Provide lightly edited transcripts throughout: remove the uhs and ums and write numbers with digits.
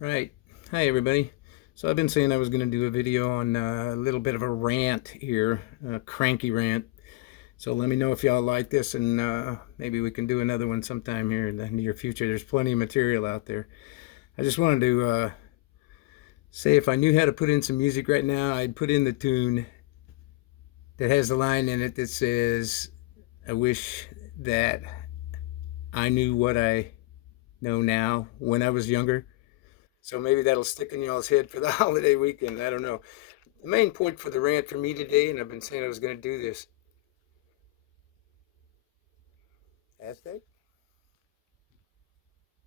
Right. Hi, everybody. So I've been saying I was going to do a video on a little bit of a rant here, a cranky rant. So let me know if y'all like this, and maybe we can do another one sometime here in the near future. There's plenty of material out there. I just wanted to say if I knew how to put in some music right now, I'd put in the tune that has the line in it that says, I wish that I knew what I know now when I was younger. So maybe that'll stick in y'all's head for the holiday weekend. I don't know. The main point for the rant for me today, and I've been saying I was going to do this. Aztec?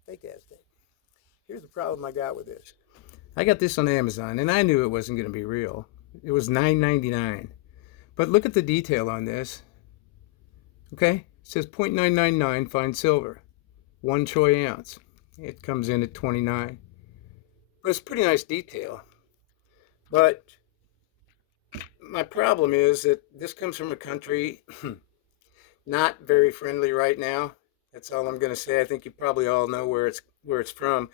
Fake Aztec. Here's the problem I got with this. I got this on Amazon, and I knew it wasn't going to be real. It was $9.99. But look at the detail on this. Okay? It says 0.999 fine silver, 1 troy ounce. It comes in at 29. But it's pretty nice detail. But my problem is that this comes from a country not very friendly right now. That's all I'm going to say. I think you probably all know where it's from.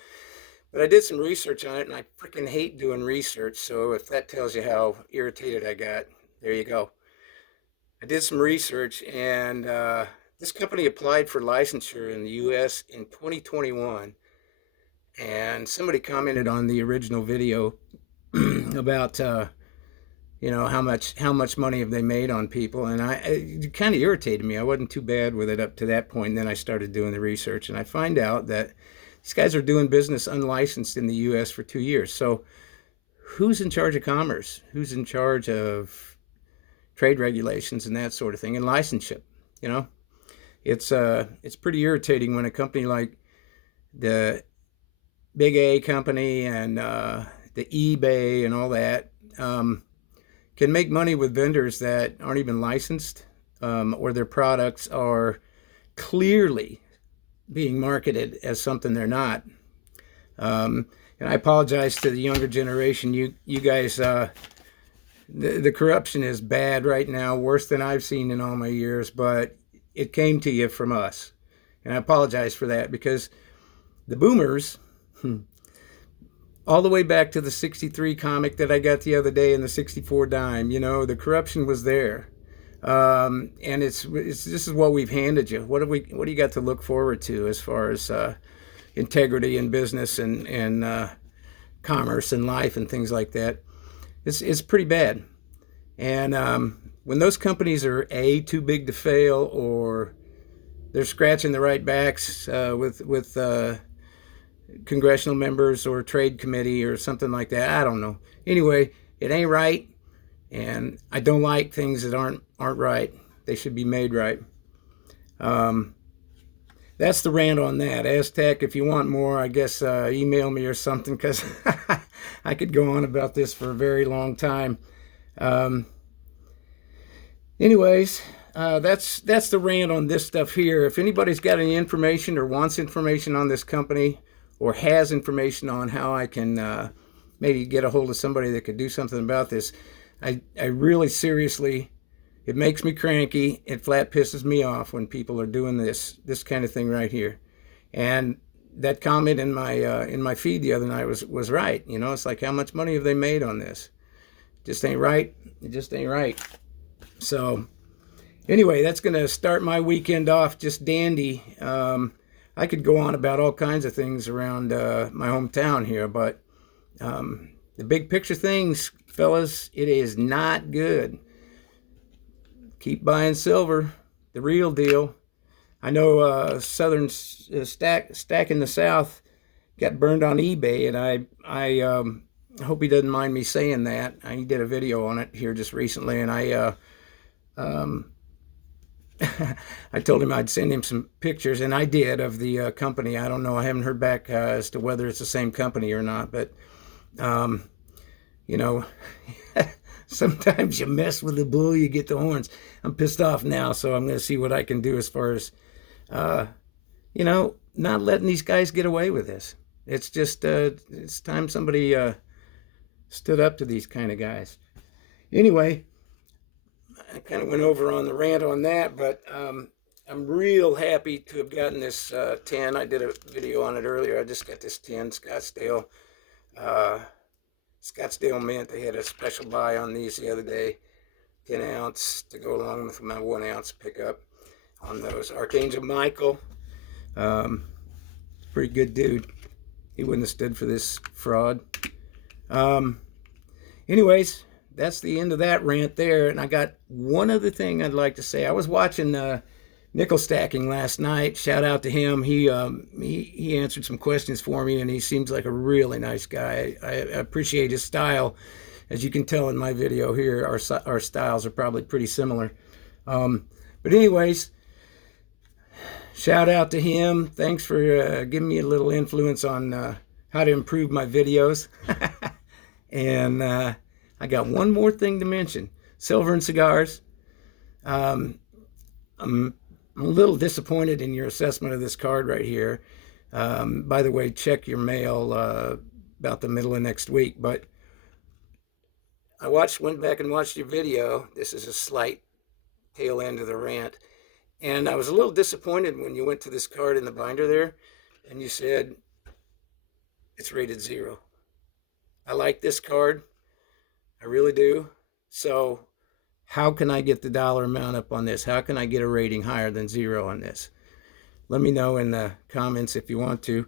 But I did some research on it, and I freaking hate doing research. So if that tells you how irritated I got, there you go. I did some research, and this company applied for licensure in the U.S. in 2021. And somebody commented on the original video about how much money have they made on people, and it kind of irritated me. I wasn't too bad with it up to that point, and then I started doing the research, and I find out that these guys are doing business unlicensed in the U.S. for 2 years. So who's in charge of commerce? Who's in charge of trade regulations and that sort of thing, and licensure? It's pretty irritating when a company like the Big A company and the eBay and all that can make money with vendors that aren't even licensed, or their products are clearly being marketed as something they're not. And I apologize to the younger generation. You guys, the corruption is bad right now, worse than I've seen in all my years, but it came to you from us. And I apologize for that, because the boomers, all the way back to the 63 comic that I got the other day and the 64 dime, the corruption was there. And it's this is what we've handed you. What do you got to look forward to as far as integrity in business and commerce and life and things like that? It's pretty bad. And when those companies are too big to fail, or they're scratching the right backs with congressional members or trade committee or something like that, I don't know. Anyway, it ain't right, and I don't like things that aren't right. They should be made right. That's the rant on that. Aztec, if you want more, I guess email me or something, because I could go on about this for a very long time. Anyways, that's the rant on this stuff here. If anybody's got any information or wants information on this company, or has information on how I can maybe get a hold of somebody that could do something about this, I really seriously, it makes me cranky. It flat pisses me off when people are doing this kind of thing right here. And that comment in my feed the other night was right. It's like, how much money have they made on this? Just ain't right. It just ain't right. So anyway, that's going to start my weekend off just dandy. I could go on about all kinds of things around my hometown here, but the big picture things, fellas, it is not good. Keep buying silver, the real deal. I know Southern Stack in the South got burned on eBay, and I hope he doesn't mind me saying that. He did a video on it here just recently, and I told him I'd send him some pictures, and I did, of the company. I don't know. I haven't heard back as to whether it's the same company or not, but, sometimes you mess with the bull, you get the horns. I'm pissed off now, so I'm going to see what I can do as far as, not letting these guys get away with this. It's just, it's time somebody stood up to these kind of guys. Anyway, I kind of went over on the rant on that, but I'm real happy to have gotten this tin. I did a video on it earlier. I just got this tin, Scottsdale Scottsdale Mint, they had a special buy on these the other day. 10 ounce to go along with my 1 ounce pickup on those. Archangel Michael, pretty good dude. He wouldn't have stood for this fraud. Anyways, that's the end of that rant there. And I got one other thing I'd like to say. I was watching Nickel Stacking last night. Shout out to him. He answered some questions for me, and he seems like a really nice guy. I appreciate his style. As you can tell in my video here, our styles are probably pretty similar. But anyways, shout out to him. Thanks for giving me a little influence on how to improve my videos. And I got one more thing to mention. Silver and cigars. I'm a little disappointed in your assessment of this card right here. By the way, check your mail about the middle of next week. But I went back and watched your video. This is a slight tail end of the rant. And I was a little disappointed when you went to this card in the binder there and you said it's rated 0. I like this card. I really do. So how can I get the dollar amount up on this? How can I get a rating higher than 0 on this? Let me know in the comments if you want to.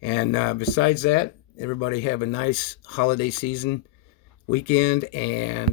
And besides that, everybody have a nice holiday season weekend, and